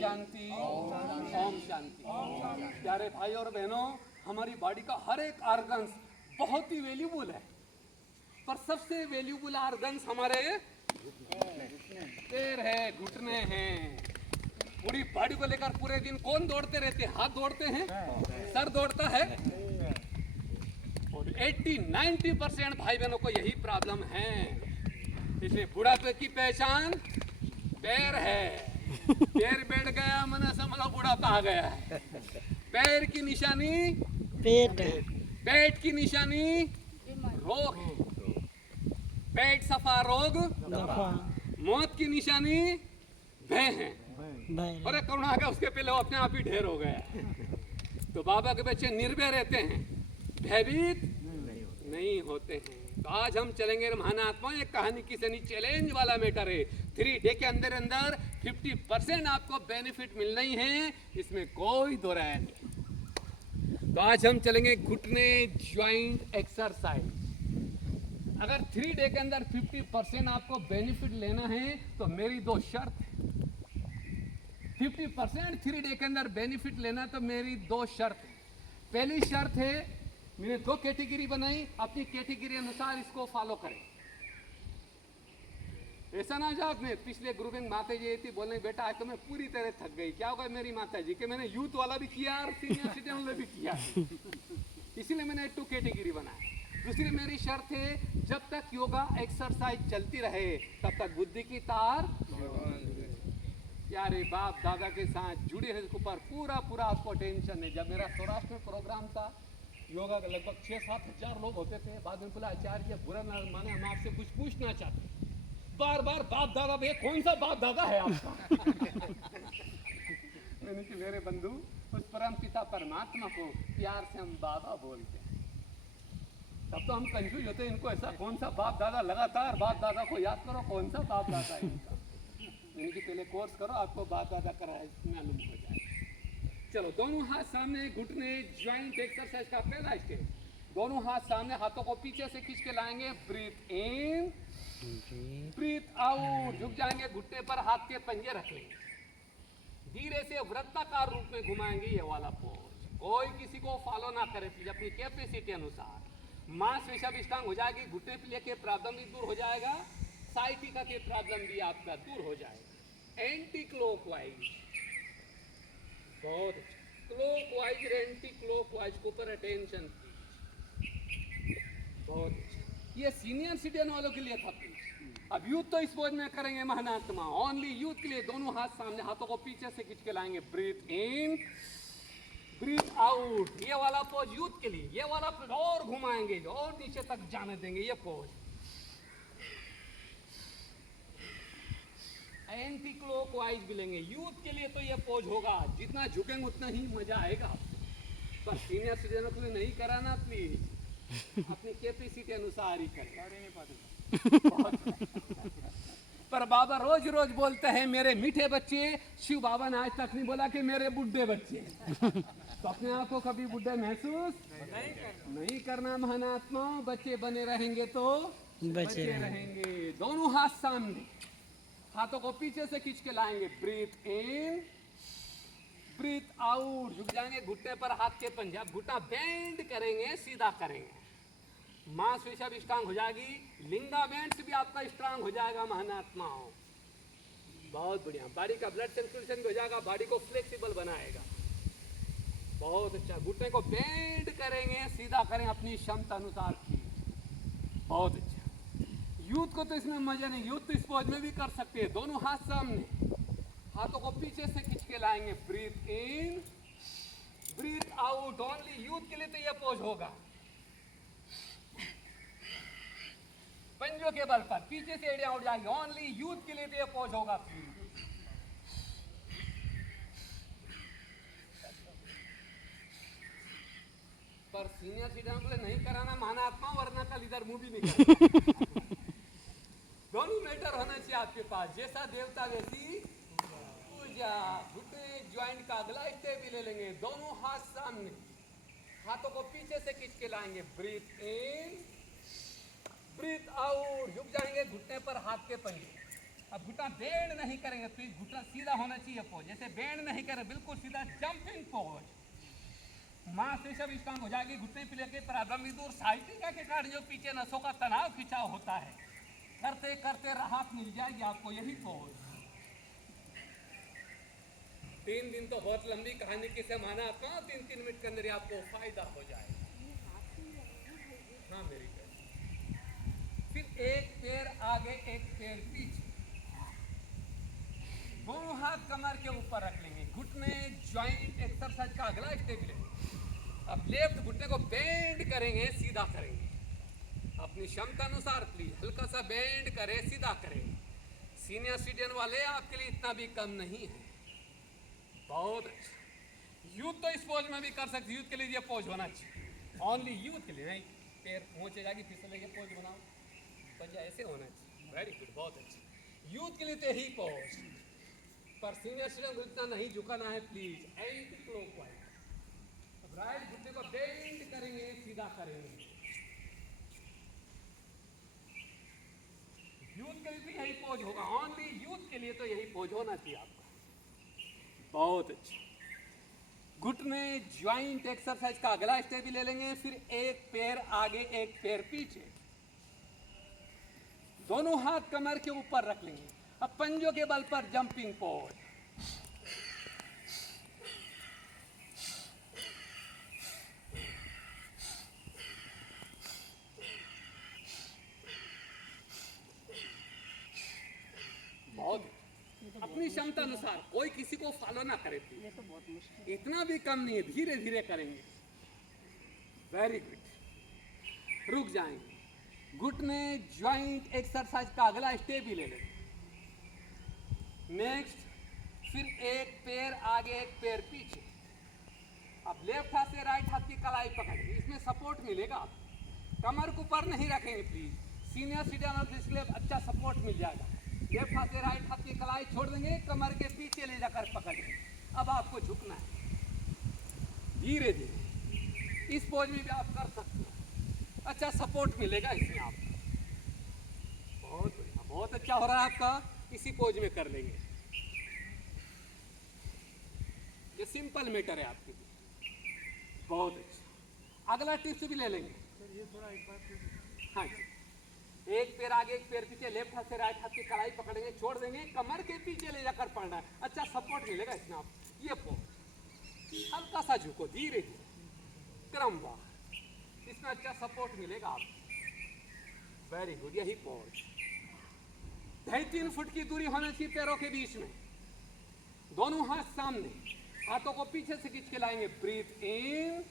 शांति, ओम शांति। प्यारे भाई और बहनों, हमारी बॉडी का हर एक ऑर्गन्स बहुत ही वैल्यूबल है, पर सबसे वैल्यूबल ऑर्गन्स हमारे पैर है, घुटने हैं। पूरी बॉडी को लेकर पूरे दिन कौन दौड़ते रहते हैं? हाथ दौड़ते हैं, सर दौड़ता है, और 80-90% भाई बहनों को यही प्रॉब्लम है। इसलिए बुढ़ापे की पहचान पैर है। पैर बैठ गया मना समझ लो बुढ़ापा आ गया है। पैर की निशानी पेट है, पेट की निशानी रोग है, पेट सफा रोग मौत की निशानी भय है। अरे करुणा आ गया, उसके पहले वो अपने आप ही ढेर हो गया। तो बाबा के बच्चे निर्भय रहते हैं, भयभीत नहीं होते हैं। तो आज हम चलेंगे महानात्मा, एक कहानी की सनी चैलेंज वाला मैटर है। 3 डे के अंदर अंदर 50% आपको बेनिफिट मिलना ही है, इसमें कोई दो राय नहीं। तो आज हम चलेंगे घुटने ज्वाइंट एक्सरसाइज। अगर 3 डे के अंदर 50% आपको बेनिफिट लेना है तो मेरी 2 शर्त है। 50% 3 डे के अंदर बेनिफिट लेना तो मेरी 2 शर्त है। पहली शर्त है, मैंने 2 कैटेगरी बनाई, अपनी कैटेगरी अनुसार इसको फॉलो करें। ऐसा ना जाओ, मैं पिछले ग्रुप में माता जी थी बोलने बेटा आज तो मैं पूरी तरह थक गई। क्या होगा मेरी माता जी कि मैंने यूथ वाला भी किया और सीनियर सिटीजन वाला भी किया, इसीलिए मैंने 2 कैटेगरी बनाया। दूसरी मेरी शर्त है, जब तक योगा एक्सरसाइज चलती रहे तब तक बुद्धि की तार यारे बाप दादा के साथ जुड़े हैं, ऊपर पूरा आपको टेंशन है। जब मेरा सौराष्ट्र में प्रोग्राम था योगा का, लगभग 6-7 हजार लोग होते थे। बाद में बोला आचार्य बुरा ना माने, हम आपसे कुछ पूछना चाहते। बार बाप दादा भैया कौन सा बाप दादा है आपका? मैंने कि मेरे बंधु, उस परम पिता परमात्मा को प्यार से हम बाबा बोलते हैं। तब तो हम कंफ्यूज होते हैं, इनको ऐसा कौन सा बाप दादा, लगातार बाप दादा को याद करो कौन सा बाप दादा है इनका। इनकी पहले कोर्स करो, आपको बाप दादा कराए मालूम हो जाए। चलो, दोनों हाथ सामने, घुटने ज्वाइंट एक्सरसाइज का पहला स्टेप। दोनों हाथ सामने, हाथों को पीछे से खींच के लाएंगे, ब्रीथ इन ब्रीथ आउट। झुक जाएंगे, घुटने पर हाथ के पंजे रख लेंगे, धीरे से वृत्ताकार रूप में घुमाएंगे। ये वाला पोज कोई किसी को फॉलो ना करे, प्लीज अपनी कैपेसिटी अनुसार। मांसपेशियां भी स्ट्रांग हो जाएगी, घुटने प्ले के प्रॉब्लम भी दूर हो जाएगा, साइटिका के प्रॉब्लम भी आपका दूर हो जाएगा। एंटी क्लॉकवाइज, बहुत अच्छा, क्लॉकवाइज एंटी क्लॉकवाइज के ऊपर अटेंशन, बहुत अच्छा। ये सीनियर सिटीजन वालों के लिए था प्लीज। अब यूथ तो इस पोज में करेंगे महानात्मा, ओनली यूथ के लिए। दोनों हाथ सामने, हाथों को पीछे से खींच के लाएंगे, ब्रीथ इन ब्रीथ आउट। ये वाला पोज यूथ के लिए। ये वाला पोज और घुमाएंगे और नीचे तक जाने देंगे। ये पोज एंटी क्लॉकवाइज भी लेंगे। यूथ के लिए तो ये पोज होगा, जितना झुकेंगे उतना ही मजा आएगा। पर सीनियर सिटीजनों के लिए नहीं कराना प्लीज, अपनी कैपेसिटी अनुसार ही करें। पर बाबा रोज रोज बोलते हैं मेरे मीठे बच्चे, शिव बाबा ने आज तक नहीं बोला कि मेरे बुड्ढे बच्चे। तो अपने आप को कभी बुड्ढे महसूस नहीं करना महानात्मा। बच्चे बने रहेंगे तो बच्चे रहेंगे। दोनों हाथ सामने, हाथों को पीछे से खींच के लाएंगे, ब्रीथ इन ब्रीथ आउट। झुक जाएंगे, घुटने पर हाथ के पंजा, घुटना बेंड करेंगे, सीधा करेंगे। मांसपेशियां भी स्ट्रांग हो जाएगी, लिंगामेंट्स भी आपका स्ट्रांग हो जाएगा महानात्माओं। बहुत बढ़िया, बॉडी का ब्लड सर्कुलेशन भी हो जाएगा, बॉडी को फ्लेक्सिबल बनाएगा। बहुत अच्छा, घुटने को बेंड करेंगे, सीधा करें अपनी क्षमता अनुसार। बहुत अच्छा। यूथ को तो इसमें मजा नहीं, यूथ तो इस पोज में भी कर सकते हैं। दोनों हाथ सामने, हाथों को पीछे से खींच के लाएंगे, ब्रीथ इन ब्रीथ आउट। ओनली यूथ के लिए तो यह पोज होगा। पंजों के बल पर पीछे से एड़ियां उड़ जाएंगे, ओनली यूथ के लिए तो यह पोज होगा। पर सीनियर सिटीजन को नहीं कराना महानात्मा, वरना कल इधर मुंह भी नहीं करना। दोनों मैटर होना चाहिए आपके पास, जैसा देवता वैसी पूजा। घुटने ज्वाइंट का अगला स्टेप भी ले लेंगे। दोनों हाथ सामने, हाथों को पीछे से खींच के लाएंगे, ब्रीथ इन ब्रीथ आउट। झुक जाएंगे, घुटने पर हाथ के पंजे, अब घुटना बेंड नहीं करेंगे, प्लीज घुटना सीधा होना चाहिए पोज, जैसे बेंड नहीं करें बिल्कुल सीधा जंपिंग पोज। मांसपेशियां भी स्ट्रांग हो जाएगी, घुटने पे लेके प्रॉब्लम भी दूर, साइटिका के कारण जो पीछे नसों का तनाव खिंचाव होता है, करते करते राहत मिल जाएगी आपको यही पोज। 3 दिन तो बहुत लंबी कहानी किसे माना आपका, 3 मिनट के अंदर ही आपको फायदा हो जाएगा। हाँ मेरी बहन, फिर एक पैर आगे एक पैर पीछे, दोनों हाथ कमर के ऊपर रख लेंगे, घुटने जॉइंट एक्सरसाइज का अगला स्टेप लेंगे। अब लेफ्ट घुटने को बेंड करेंगे, सीधा करेंगे अपनी क्षमता अनुसार, प्लीज हल्का सा बेंड करें, सीधा करें। सीनियर सिटीजन वाले आपके लिए इतना भी कम नहीं है, बहुत अच्छा। यूथ तो इस पोज में भी कर सकते, यूथ के लिए ये पोज होना चाहिए, ओनली यूथ के लिए, नहीं पैर पहुंचे जाएगी फिसलेंगे, पोज बनाओ, पंजा ऐसे होना चाहिए। वेरी गुड, बहुत अच्छा। यूथ के लिए तो यही पोज, पर सीनियर सिटीजन को इतना नहीं झुकाना है, प्लीज एंटी क्लॉकवाइज। अब राइट घुटने को बेंड करेंगे, सीधा करेंगे। यूथ के लिए तो यही पोज होगा, ओनली यूथ के लिए तो यही पोज होना चाहिए आपका, बहुत अच्छा। घुटने ज्वाइंट एक्सरसाइज का अगला स्टेप भी ले लेंगे, फिर एक पैर आगे एक पैर पीछे, दोनों हाथ कमर के ऊपर रख लेंगे। अब पंजों के बल पर जंपिंग पोज, बहुत अपनी क्षमता अनुसार, कोई किसी को फॉलो ना करे, ये तो बहुत मुश्किल, इतना भी कम नहीं है, धीरे धीरे करेंगे। वेरी गुड, रुक जाएंगे। घुटने ज्वाइंट एक्सरसाइज का अगला स्टेप भी ले लेंगे। नेक्स्ट, फिर एक पैर आगे एक पैर पीछे। अब लेफ्ट हाथ से राइट हाथ की कलाई पकड़ेंगे, इसमें सपोर्ट मिलेगा आपको, कमर को ऊपर नहीं रखेंगे प्लीज, सीनियर सिटीजन और जिसके लिए अच्छा सपोर्ट मिल जाएगा। लेफ्ट हाथ से राइट हाथ की कलाई छोड़ देंगे, कमर के पीछे ले जाकर पकड़ेंगे। अब आपको झुकना है धीरे धीरे, इस पोज में भी आप कर सकते हो, अच्छा सपोर्ट मिलेगा इसमें आपको, बहुत बढ़िया, बहुत अच्छा हो रहा है आपका, इसी पोज में कर लेंगे। ये सिंपल मैटर है आपके लिए, बहुत अच्छा। अगला टिप्स भी ले लेंगे। ये थोड़ा एक बार हाँ जी, एक पैर आगे एक पैर पीछे, लेफ्ट हाथ से राइट हाथ की कलाई पकड़ेंगे, छोड़ देंगे, कमर के पीछे ले जाकर पड़ना है, अच्छा सपोर्ट मिलेगा इसमें आप। ये पोज हल्का सा झुको धीरे धीरे, क्रमवार, इसमें अच्छा सपोर्ट मिलेगा आप। वेरी गुड, यही पोज। 2.5-3 फुट की दूरी होनी चाहिए पैरों के बीच में, दोनों हाथ सामने, हाथों को पीछे से खींच के लाएंगे, ब्रीथ इन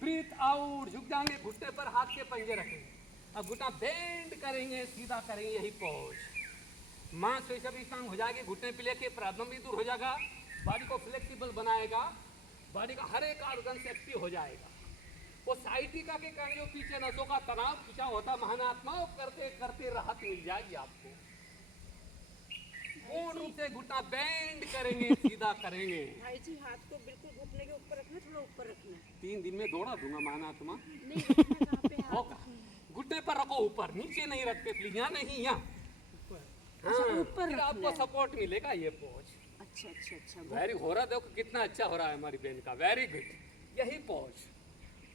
ब्रीथ आउट, झुक जाएंगे, घुटने पर हाथ के पंजे रखेंगे। अब घुटना बेंड करेंगे, सीधा करेंगे, यही पोज। मांसपेशियां भी स्ट्रांग हो जाएगी, घुटने पे लेके प्रॉब्लम भी दूर हो जाएगा, बॉडी को फ्लेक्सिबल बनाएगा, बॉडी का हर एक ऑर्गन से एक्टिव हो जाएगा। वो साइटिका के कारण जो पीछे नसों का तनाव खींचा होता महानात्मा, करते करते राहत मिल जाएगी आपको। पूर्ण रूप से घुटना बेंड करेंगे, सीधा करेंगे। भाई जी हाथ को बिल्कुल घुटने के ऊपर रखना, थोड़ा ऊपर रखना। 3 दिन में दौड़ा दूंगा महानात्मा। नहीं रखना कहाँ पे हाथ? होगा, घुटने पर रखो, ऊपर नीचे नहीं रखते प्लीज, यहाँ नहीं, यहाँ अच्छा, ऊपर फिर रखना आपको है। सपोर्ट मिलेगा ये पोज। अच्छा अच्छा अच्छा, वेरी हो रहा, देखो कितना अच्छा हो रहा है हमारी बहन का, वेरी गुड, यही पोज।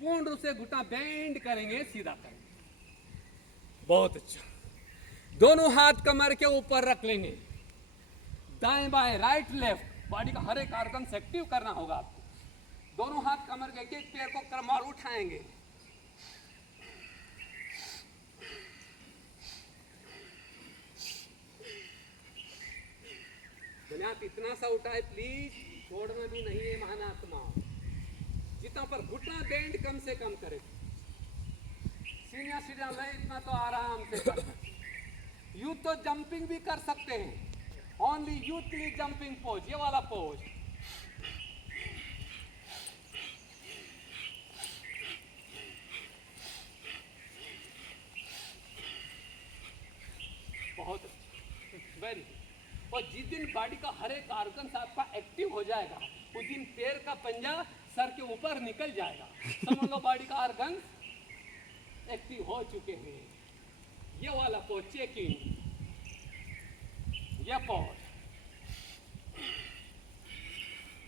पूर्ण रूप से घुटना बेंड करेंगे, सीधा करेंगे, बहुत अच्छा। दोनों हाथ कमर के ऊपर रख लेंगे, दाएं बाएं राइट लेफ्ट, बॉडी का हर एक ऑर्गन से एक्टिव करना होगा आपको। दोनों हाथ कमर के, एक एक पैर को क्रमवार उठाएंगे, आप इतना सा उठाए प्लीज, छोड़ना भी नहीं है महानात्मा, जितना पर घुटना बेंड कम से कम करे। सीनियर सिटीजन में इतना तो आराम से कर सकते, यूथ तो जंपिंग भी कर सकते हैं, ओनली यूथ के लिए जंपिंग पोज, ये वाला पोज। बहुत वेरी गुड। और जिस दिन बॉडी का हर एक ऑर्गन आपका एक्टिव हो जाएगा, उस दिन पैर का पंजा सर के ऊपर निकल जाएगा, समझ लो बॉडी का ऑर्गन एक्टिव हो चुके हैं। ये वाला पोज चेक इन, या पॉज।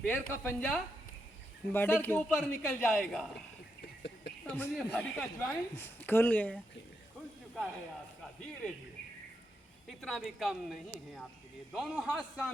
पैर का पंजा बॉडी सर के ऊपर निकल जाएगा। समझिए बॉडी का ज्वाइंट खुल गया। खुल चुका है आपका धीरे धीरे। इतना भी कम नहीं है आपके लिए। दोनों हाथ सामने